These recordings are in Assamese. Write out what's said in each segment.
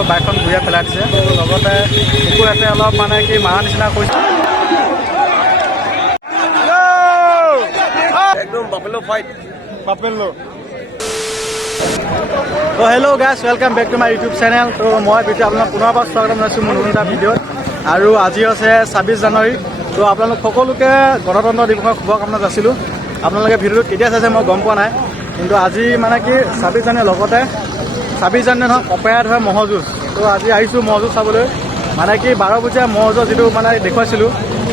মোৰ বাইকখন ঘূৰাই পেলাই দিছে। লগতে কুকুৰ এটাই অলপ মানে কি মাৰা নিচিনা কৰিছে। একদম বাফেলো ফাইট বাফেলো। তো hello' guys, welcome back to my YouTube channel. তো মই বিতু আপোনাক পুনৰবাৰ স্বাগতম জনাইছোঁ মোৰ নতুন এটা ভিডিঅ'ত। আৰু আজি হৈছে 26 জানুৱাৰী। তো আপোনালোক সকলোকে গণতন্ত্ৰ দিৱসৰ শুভকামনা যাচিলোঁ। আপোনালোকে ভিডিঅ'টো কেতিয়া চাইছে মই গম পোৱা নাই, কিন্তু আজি মানে কি 26 জানুৱাৰীৰ লগতে 26 জানুৱাৰী নহয় কপায়াত হয় ম'হৰ যুঁজ। তো আজি আহিছোঁ ম'হৰ যুঁজ চাবলৈ। মানে কি 12 বজীয়া ম'হৰ যুঁজ যিটো মানে দেখুৱাইছিলোঁ,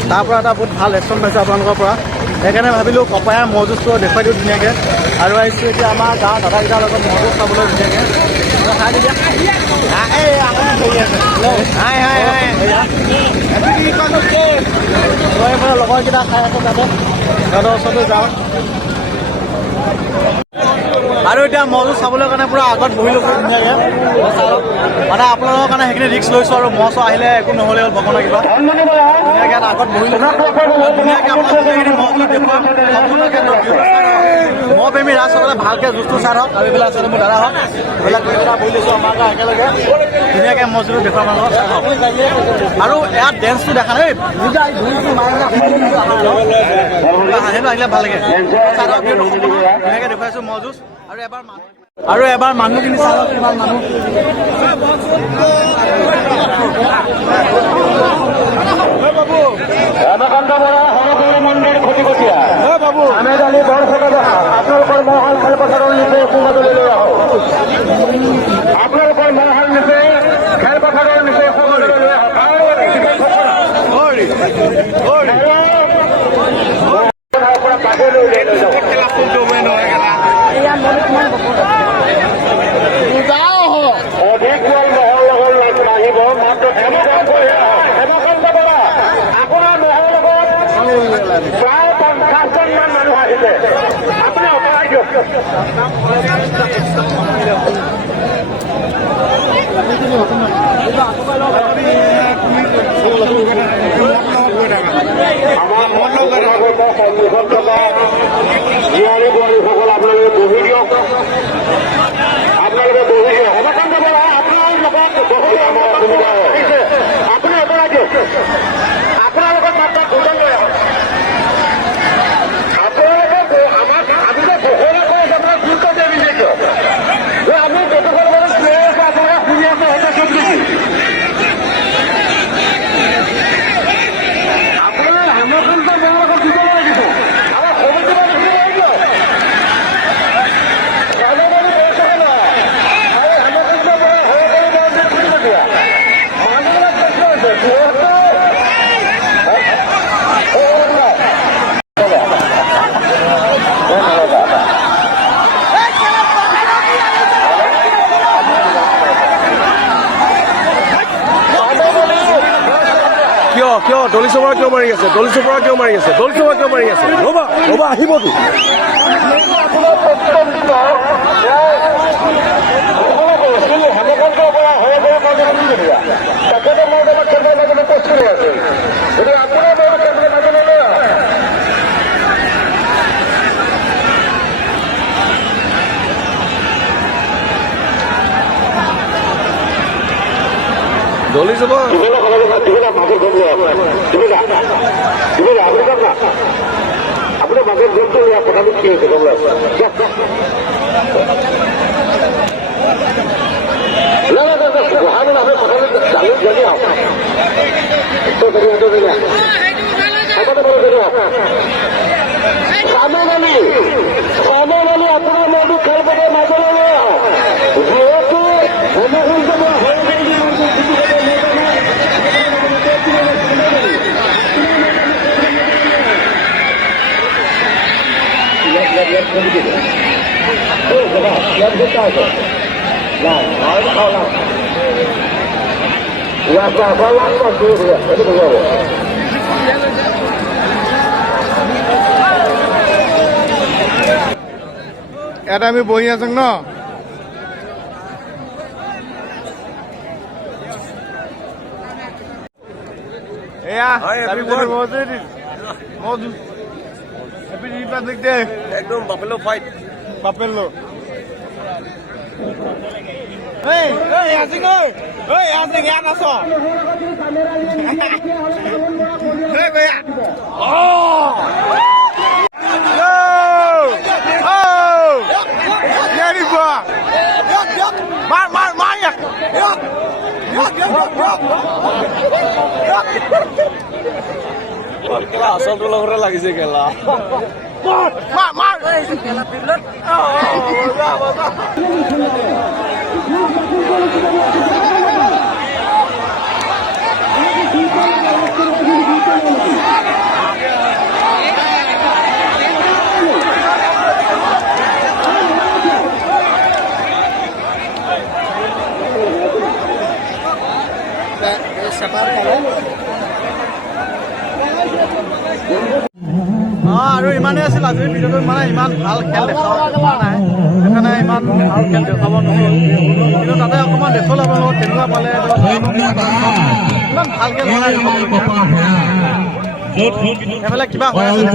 তাৰ পৰা এটা বহুত ভাল ৰেচপঞ্চ পাইছোঁ আপোনালোকৰ পৰা। সেইকাৰণে ভাবিলোঁ কপায়াৰ ম'হৰ যুঁজটো দেখুৱাই দিওঁ ধুনীয়াকৈ। আৰু আহিছোঁ এতিয়া আমাৰ গাঁৱৰ দাদাকেইটাৰ লগত ম'হৰ যুঁজ চাবলৈ ধুনীয়াকৈ। লগৰকেইটা খাই আছে তাতে, সিহঁতৰ ওচৰতো যাওঁ। আৰু এতিয়া ম'হ যুঁজ চাবলৈ কাৰণে পুৰা আগত বহি লৈছোঁ ধুনীয়াকৈ। মানে আপোনালোকৰ কাৰণে সেইখিনি ৰিক্স লৈছোঁ, আৰু ম'হ চহ আহিলে একো নহ'লে হ'ল বকনা কিবা। ধুনীয়াকৈ আগত বহি লৈছোঁ, ধুনীয়াকৈ আপোনালোক গোটেইখিনি ম'হ যুঁজ দেখুৱাম সম্পূৰ্ণকৈ। ম'হ প্ৰেমী ৰাজসকলে ভালকৈ যুঁজটো চাই হওক। আৰু এইবিলাক আছে মোৰ দাদা হওক, এইবিলাক গোটেইকেইটা বহি লৈছোঁ আমাৰ কাৰণে একেলগে ধুনীয়াকৈ ম'হ যুঁজটো দেখুৱাম আপোনালোকক চাই হওক। আৰু ইয়াত ডেন্সটো দেখা নাই, আহিলে ভাল লাগে চাই হওক। ধুনীয়াকৈ দেখুৱাইছোঁ ম'হ যুঁজ। আৰু এবাৰ মানুহখিনি চাই হওক কিমান মানুহ। আপোনালোকৰ মহাল খেলপথাৰৰ নিচে সোমাবলৈ লৈ আহক। আপোনালোকৰ মহাল নিচে খেলপথাৰৰ নিচে সোমাবলৈ লৈ আহক। অধিক বল মহৰ লগত নাহিব, মাত্ৰ আপোনাৰ মহৰ লগত প্ৰায় 50জন মান মানুহ আহিছে। আপুনি অপৰাই দিয়ক। জীয়াৰী বোৱাৰীসকল আপোনালোকে বহি দিয়ক, আপোনালোকে বহি দিয়ক। হেমকান্ত বৰা আপোনাৰ লগত অসুবিধা হৈছে, আপুনি অপৰাই দিয়ক। আপোনাৰ লগত মাত্ৰ দুজন লৈ আহক। আপোনালোকে আমাক আমি যে বহলা কৈ আছো, আপোনাক ভুল কৰি আমি দিছোঁ। আমি গোটেইখন মানুহ চিঞৰি আছো, আপোনালোকে শুনি আছে, সেইটো চুপ নেকি? আপোনাৰ হেমকান্ত বৰাৰ লগত দিব লাগিব। আমাৰ সমিতি মানুহ দিব লাগিব। কিয় দলি চপৰা কিয় মাৰি আছে? দলি চপৰা কিয় মাৰি আছে? দলি চপৰা কিয় মাৰি আছে? ৰ'বা ৰ'বা, আহিবতো। হেমকান্ত পৰা হৈ তাকেতো মই তোমাক কেন্দ্ৰৰ মাজলৈ পোষ্ট কৰি আছো। গতিকে আপোনাৰ মই কেন্দ্ৰৰ মাজলৈ লৈ আহক। দলি চপৰা আপোনাৰ মাজত যোনটো কথাটো কি হৈছে গম পাইছে? জলদি আহক। আপোনাৰ মনটো খেলপথাৰ মাজলৈ লৈ আহক। যিহেতু ইয়াত আমি বহি আছো ন। এয়া একদম বাফেলো ফাইট বাফেলো। আচলটো লগতে লাগিছে কেলা আৰু ইমানেই আছিল আজিৰ ভিডিঅ'টো মানে ইমান ভাল খেল দেখাব নাই সেইকাৰণে ইমান ভাল খেল দেখাব নহ'ল কিন্তু তাতে অকণমান দেখুৱাল আপোনালোকক কেনেকুৱা পালে ইমান ভাল খেল বনাই সেইফালে কিবা হৈ আছে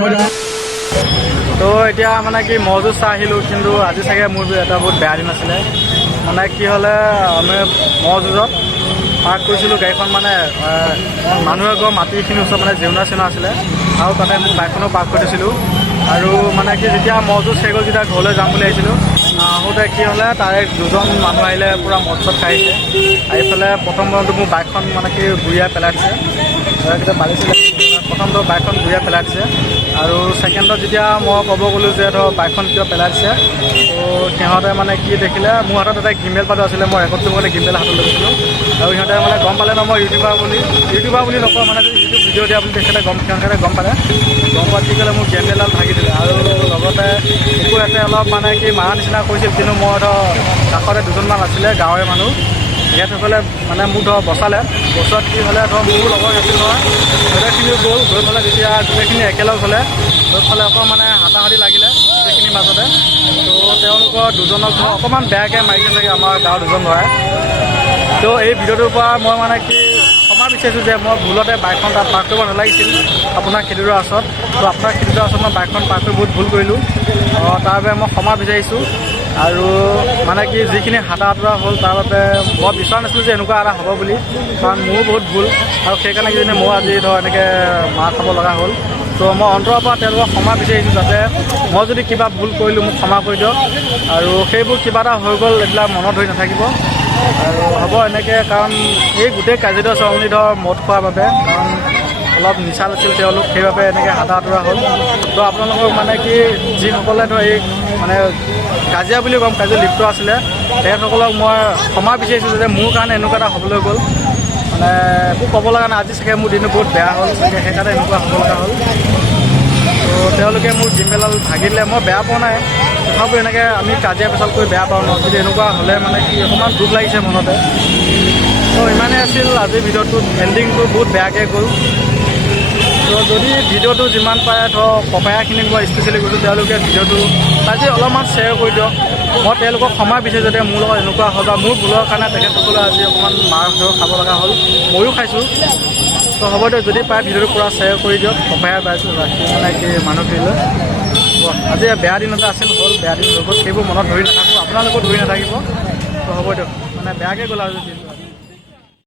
তো এতিয়া মানে কি মজুত চাই আহিলোঁ কিন্তু আজি চাগে মোৰ এটা বহুত বেয়া দিন আছিলে মানে কি হ'লে আমি মজুজত পাৰ্ক কৰিছিলোঁ গাড়ীখন মানে মানুহ এঘৰ মাটিখিনি ওচৰত মানে জেউনা চেউনা আছিলে আৰু তাতে মোৰ বাইকখনো পাৰ্ক কৰি দিছিলোঁ আৰু মানে কি যেতিয়া মজুত শেষ হ'ল যেতিয়া ঘৰলৈ যাম বুলি আহিছিলোঁ আহোঁতে কি হ'লে তাৰে দুজন মানুহ আহিলে পূৰা মদ চদ খাই আহিছে আহি পেলাই প্ৰথম মোৰ বাইকখন মানে কি ঘূৰিয়াই পেলাই দিছে কেতিয়া পাৰিছিলে প্ৰথমটো বাইকখন ঘূৰিয়াই পেলাই দিছে আৰু ছেকেণ্ডত যেতিয়া মই ক'ব গ'লোঁ যে ধৰক বাইকখন কিয় পেলাই দিছে তো সিহঁতে মানে কি দেখিলে মোৰ হাতত এটা গিম্বেল পাতো আছিলে মই ৰেকৰ্ড কৰিবলৈ গিম্বেল হাতত লৈছিলোঁ আৰু সিহঁতে মানে গম পালে ন মই ইউটিউবাৰ বুলি নকওঁ মানে ইউটিউব ভিডিঅ' দিয়া বুলি দেখিলে সিহঁতে গম পালে গম পোৱাত কি ক'লে মোৰ গিম্বেলডাল ভাগি দিলে আৰু লগতে একো ইয়াতে অলপ মানে কি মাৰা নিচিনা কৰিছিল কিন্তু মই ধৰ কাষতে দুজনমান আছিলে গাঁৱৰে মানুহ সিহঁতসকলে মানে মোক ধৰ বচালে বচোৱাত কি হ'লে ধৰ মোৰ লগৰ আছিল নহয় গোটেইখিনি গ'ল গৈ পেলাই যেতিয়া গোটেইখিনি একেলগ হ'লে গৈ পেলাই অকণ মানে হাতাহাতি লাগিলে গোটেইখিনিৰ মাজতে তো তেওঁলোকৰ দুজনক অকণমান বেয়াকৈ মাৰিছে চাগে আমাৰ গাঁৱৰ দুজন ল'ৰাই তো এই ভিডিঅ'টোৰ পৰা মই মানে কি ক্ষমা বিচাৰিছোঁ যে মই ভুলতে বাইকখন তাত পাৰ্ক কৰিব নালাগিছিল আপোনাৰ খেতিডৰাৰ ওচৰত তো আপোনাৰ খেতিডৰাৰ ওচৰত মই বাইকখন পাৰ্ক কৰি বহুত ভুল কৰিলোঁ তাৰ বাবে মই ক্ষমা বিচাৰিছোঁ আৰু মানে কি যিখিনি হাতা আঁতৰা হ'ল তাৰ বাবে মই বিচৰা নাছিলোঁ যে এনেকুৱা এটা হ'ব বুলি কাৰণ মোৰো বহুত ভুল আৰু সেইকাৰণে কিজানি মই আজি ধৰ এনেকৈ মাৰ খাব লগা হ'ল তো মই অন্তৰৰ পৰা তেওঁলোকক ক্ষমা বিচাৰিছোঁ যাতে মই যদি কিবা ভুল কৰিলোঁ মোক ক্ষমা কৰি দিয়ক আৰু সেইবোৰ কিবা এটা হৈ গ'ল এইবিলাক মনত ধৰি নাথাকিব আৰু হ'ব এনেকৈ কাৰণ এই গোটেই কাজিৰঙা চৰঙনি ধৰ মদ খোৱাৰ বাবে কাৰণ অলপ নিচা লৈছিল তেওঁলোক সেইবাবে এনেকৈ হাতা আঁতৰা হ'ল তো আপোনালোকক মানে কি যিসকলে ধৰ এই মানে কাজিয়া বুলি ক'ম কাজিয়া লিপ্ত আছিলে তেখেতসকলক মই ক্ষমা বিচাৰিছোঁ যে মোৰ কাৰণে এনেকুৱা এটা হ'বলৈ গ'ল মানে একো ক'ব লগা নাই আজি চাগে মোৰ দিনটো বহুত বেয়া হ'ল চাগে সেইকাৰণে এনেকুৱা হ'ব লগা হ'ল তো তেওঁলোকে মোৰ জিম্মেলাল ভাগি দিলে মই বেয়া পোৱা নাই তথাপিও এনেকৈ আমি কাজিয়া পেচাল কৰি বেয়া পাওঁ ন যদি এনেকুৱা হ'লে মানে কি অকণমান দুখ লাগিছে মনতে তো ইমানেই আছিল আজিৰ ভিডিঅ'টোত এণ্ডিংটো বহুত বেয়াকৈ গ'ল তো যদি ভিডিঅ'টো যিমান পাৰে ধৰক কপায়াখিনিক মই স্পেচিয়েলি কৈছোঁ তেওঁলোকে ভিডিঅ'টো আজি অলপমান শ্বেয়াৰ কৰি দিয়ক মই তেওঁলোকক ক্ষমা বিচাৰিছোঁ যাতে মোৰ লগত এনেকুৱা হ'ল বা মোৰ ভুলৰ কাৰণে তেখেতসকলে আজি অকণমান মাৰ ধৰ খাব লগা হ'ল ময়ো খাইছোঁ তো হ'ব দিয়ক যদি পাৰে ভিডিঅ'টো পূৰা শ্বেয়াৰ কৰি দিয়ক কপায়া পাইছোঁ বাকী মানে কি মানুহখিনিলৈ আজি বেয়া দিন এটা আছিল হ'ল বেয়া দিন হৈ গ'ল সেইবোৰ মনত ধৰি নাথাকোঁ আপোনালোকেও ধৰি নাথাকিব তো হ'ব দিয়ক মানে বেয়াকৈ গ'ল আৰু